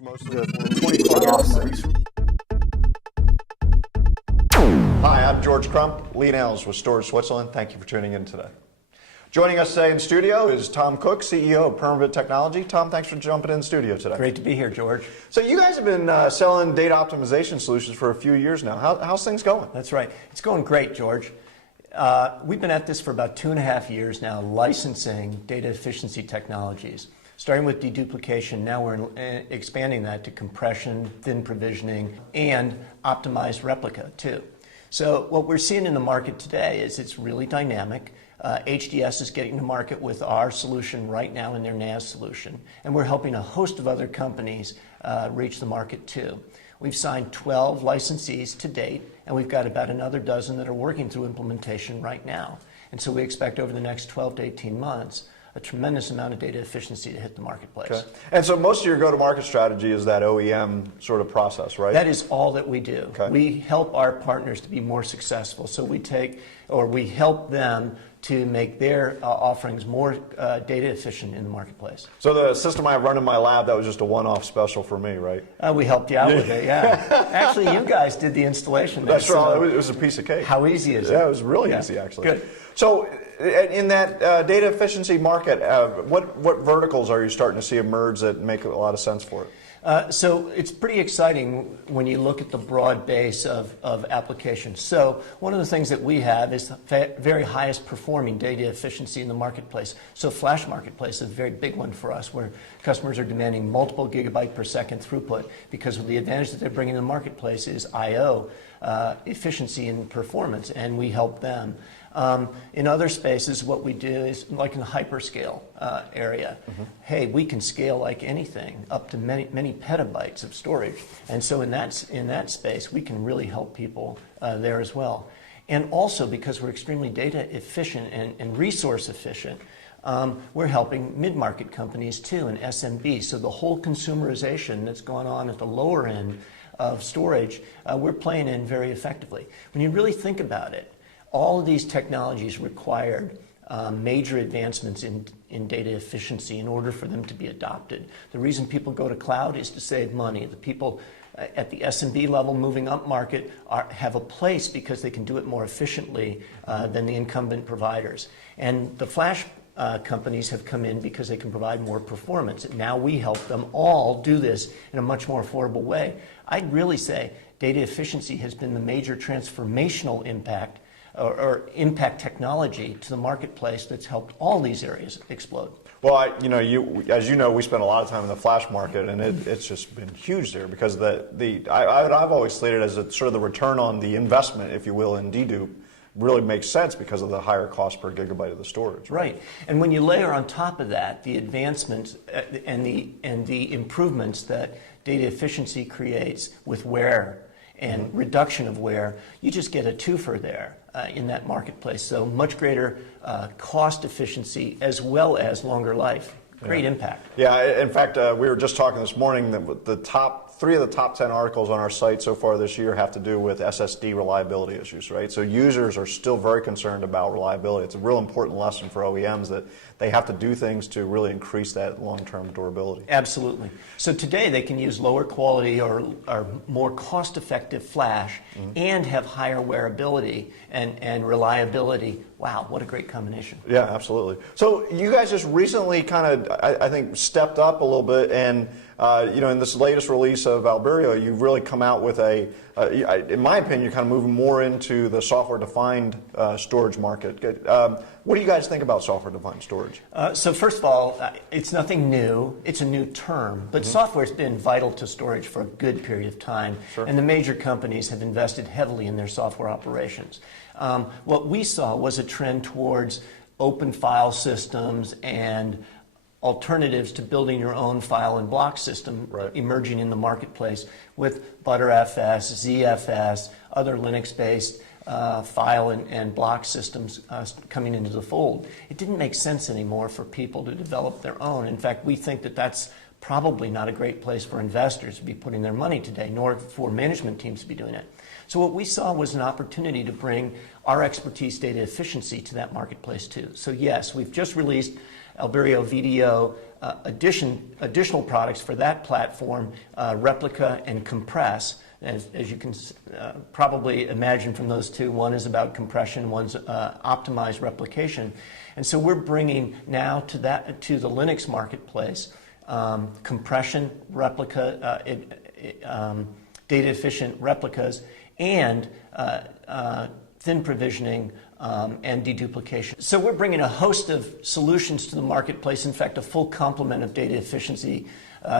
Most of the 24 offices. Hi, I'm George Crump, lead analyst with Storage Switzerland. Thank you for tuning in today. Joining us today in studio is Tom Cook, CEO of Permabit Technology. Tom, thanks for jumping in the studio today. Great to be here, George. So you guys have been selling data optimization solutions for a few years now. How's things going? That's right. It's going great, George. We've been at this for about 2.5 years now, licensing data efficiency technologies. Starting with deduplication, now we're expanding that to compression, thin provisioning, and optimized replica too. So what we're seeing in the market today is it's really dynamic. HDS is getting to market with our solution right now in their NAS solution, and we're helping a host of other companies reach the market too. We've signed 12 licensees to date, and we've got about another dozen that are working through implementation right now. And so we expect over the next 12 to 18 months a tremendous amount of data efficiency to hit the marketplace. Okay. And so most of your go-to-market strategy is that OEM sort of process, right? That is all that we do. Okay. We help our partners to be more successful. So we help them to make their offerings more data efficient in the marketplace. So the system I run in my lab, that was just a one-off special for me, right? We helped you out with it, yeah. Actually, you guys did the installation. That's right. It was a piece of cake. How easy is it? Yeah, it was really easy, actually. Good. So in that data efficiency market, what verticals are you starting to see emerge that make a lot of sense for it? So it's pretty exciting when you look at the broad base of applications. So one of the things that we have is the very highest performing data efficiency in the marketplace. So flash marketplace is a very big one for us, where customers are demanding multiple gigabyte per second throughput because of the advantage that they're bringing to the marketplace is I/O efficiency and performance, and we help them. In other spaces, what we do is, like in the hyperscale area, hey, we can scale like anything up to many petabytes of storage. And so in that space, we can really help people there as well. And also, because we're extremely data efficient and resource efficient, we're helping mid-market companies too, and SMB. So the whole consumerization that's going on at the lower end of storage, we're playing in very effectively. When you really think about it, all of these technologies required major advancements in data efficiency in order for them to be adopted. The reason people go to cloud is to save money. The people at the SMB level moving up market have a place because they can do it more efficiently than the incumbent providers. And the flash companies have come in because they can provide more performance. And now we help them all do this in a much more affordable way. I'd really say data efficiency has been the major transformational impact or impact technology to the marketplace that's helped all these areas explode. Well, as you know, we spend a lot of time in the flash market, and it's just been huge there because I've always slated as sort of the return on the investment, if you will, in dedupe really makes sense because of the higher cost per gigabyte of the storage. Right. And when you layer on top of that the advancements and the improvements that data efficiency creates with wear and reduction of wear, you just get a twofer there in that marketplace. So much greater cost efficiency as well as longer life. Great impact. Yeah, in fact, we were just talking this morning that the top 3 of the top 10 articles on our site so far this year have to do with SSD reliability issues, right? So users are still very concerned about reliability. It's a real important lesson for OEMs that they have to do things to really increase that long-term durability. Absolutely. So today they can use lower quality or more cost-effective flash and have higher wearability and reliability. Wow, what a great combination. Yeah, absolutely. So you guys just recently kind of, I think, stepped up a little bit, and in this latest release of Alberio, you've really come out with in my opinion, you're kind of moving more into the software-defined storage market. What do you guys think about software-defined storage? So first of all, it's nothing new. It's a new term, but software's been vital to storage for a good period of time, and the major companies have invested heavily in their software operations. What we saw was a trend towards open file systems and alternatives to building your own file and block system emerging in the marketplace with ButterFS, ZFS, other Linux-based file and block systems coming into the fold. It didn't make sense anymore for people to develop their own. In fact, we think that that's probably not a great place for investors to be putting their money today, nor for management teams to be doing it. So what we saw was an opportunity to bring our expertise data efficiency to that marketplace too. So yes, we've just released Alberio VDO, additional products for that platform, Replica and Compress. As you can probably imagine from those two, one is about compression, one's optimized replication. And so we're bringing now to the Linux marketplace compression, replica, data efficient replicas, and thin provisioning and deduplication. So we're bringing a host of solutions to the marketplace, in fact, a full complement of data efficiency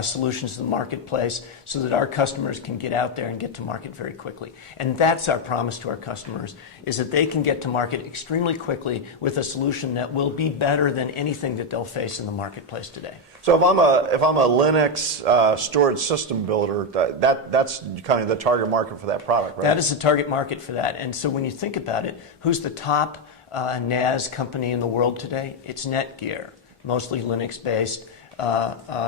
solutions to the marketplace so that our customers can get out there and get to market very quickly. And that's our promise to our customers, is that they can get to market extremely quickly with a solution that will be better than anything that they'll face in the marketplace today. So if I'm a Linux storage system builder, that's kind of the target market for that product, right? That is the target market for that. And so when you think about it, who's the top NAS company in the world today? It's Netgear, mostly Linux-based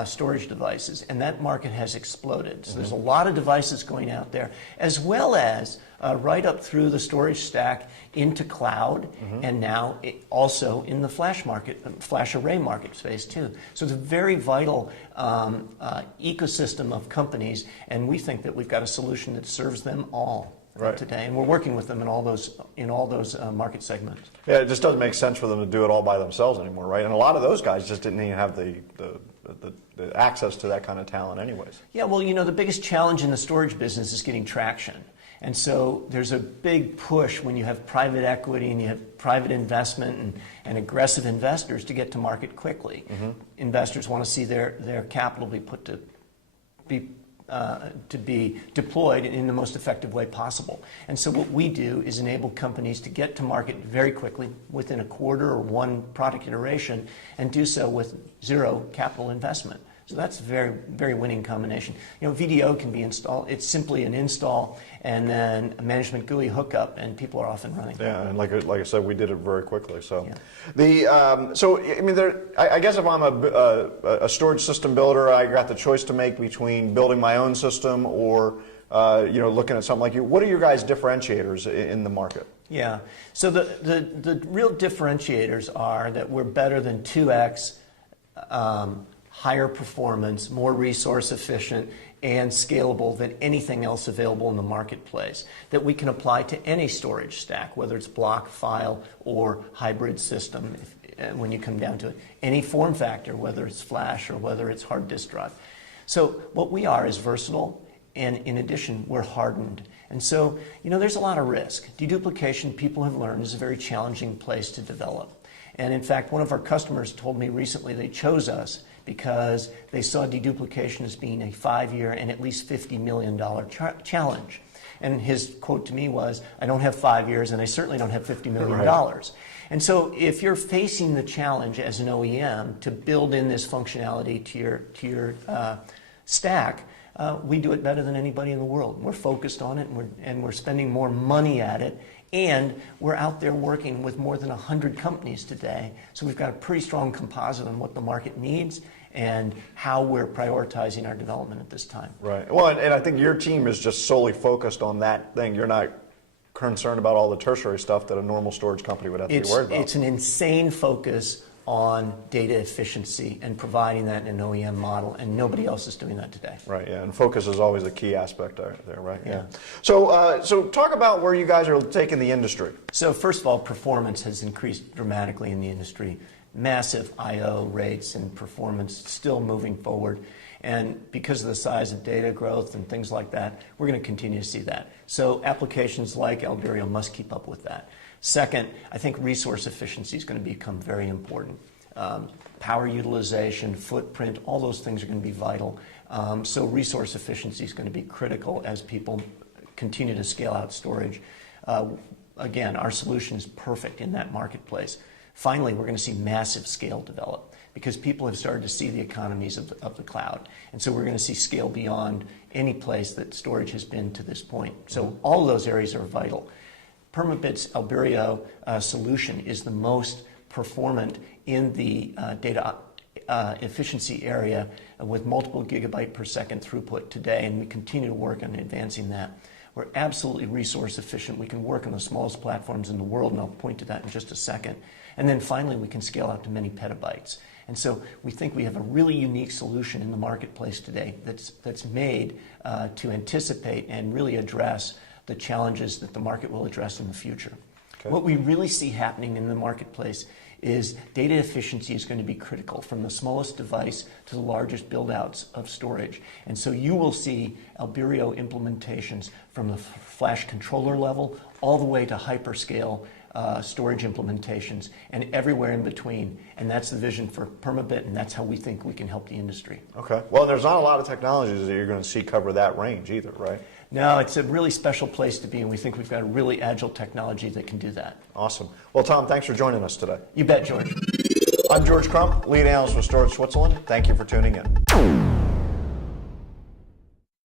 storage devices, and that market has exploded. So there's a lot of devices going out there, as well as right up through the storage stack into cloud, and now also in the flash array market space too. So it's a very vital ecosystem of companies, and we think that we've got a solution that serves them all. Right. Today, and we're working with them in all those market segments. Yeah, it just doesn't make sense for them to do it all by themselves anymore, right? And a lot of those guys just didn't even have the access to that kind of talent anyways. Yeah, well, you know, the biggest challenge in the storage business is getting traction. And so there's a big push when you have private equity and you have private investment and aggressive investors to get to market quickly. Investors want to see their capital to be deployed in the most effective way possible. And so what we do is enable companies to get to market very quickly, within a quarter or one product iteration, and do so with zero capital investment. So that's a very, very winning combination. You know, VDO can be installed. It's simply an install and then a management GUI hookup, and people are off and running. Yeah, and like I said, we did it very quickly. So, yeah. So I mean, I guess if I'm a storage system builder, I got the choice to make between building my own system or looking at something like you. What are your guys' differentiators in the market? Yeah. So the real differentiators are that we're better than 2x. Higher performance, more resource efficient, and scalable than anything else available in the marketplace that we can apply to any storage stack, whether it's block, file, or hybrid system, when you come down to it. Any form factor, whether it's flash or whether it's hard disk drive. So what we are is versatile, and in addition, we're hardened. And so, you know, there's a lot of risk. Deduplication, people have learned, is a very challenging place to develop. And in fact, one of our customers told me recently they chose us because they saw deduplication as being a 5-year and at least $50 million challenge. And his quote to me was, I don't have 5 years and I certainly don't have $50 million. Right. And so if you're facing the challenge as an OEM to build in this functionality to your stack, we do it better than anybody in the world. We're focused on it, and we're spending more money at it. And we're out there working with more than 100 companies today. So we've got a pretty strong composite on what the market needs and how we're prioritizing our development at this time. Right. Well, and I think your team is just solely focused on that thing. You're not concerned about all the tertiary stuff that a normal storage company would have to be worried about. It's an insane focus on data efficiency and providing that in an OEM model, and nobody else is doing that today. Right, yeah, and focus is always a key aspect there, right? Yeah. So talk about where you guys are taking the industry. So first of all, performance has increased dramatically in the industry. Massive I/O rates and performance still moving forward. And because of the size of data growth and things like that, we're going to continue to see that. So applications like Alberio must keep up with that. Second, I think resource efficiency is going to become very important. Power utilization, footprint, all those things are going to be vital. So resource efficiency is going to be critical as people continue to scale out storage. Again, our solution is perfect in that marketplace. Finally, we're going to see massive scale develop because people have started to see the economies of the cloud. And so we're going to see scale beyond any place that storage has been to this point. So all of those areas are vital. Permabit's Alberio solution is the most performant in the data efficiency area with multiple gigabyte per second throughput today, and we continue to work on advancing that. We're absolutely resource efficient. We can work on the smallest platforms in the world, and I'll point to that in just a second. And then finally, we can scale out to many petabytes. And so we think we have a really unique solution in the marketplace today that's made to anticipate and really address the challenges that the market will address in the future. Okay. What we really see happening in the marketplace is data efficiency is going to be critical, from the smallest device to the largest build-outs of storage. And so you will see Alberio implementations from the flash controller level all the way to hyperscale storage implementations and everywhere in between. And that's the vision for Permabit, and that's how we think we can help the industry. Okay. Well, there's not a lot of technologies that you're going to see cover that range either, right? No, it's a really special place to be, and we think we've got a really agile technology that can do that. Awesome. Well, Tom, thanks for joining us today. You bet, George. I'm George Crump, lead analyst with Storage Switzerland. Thank you for tuning in.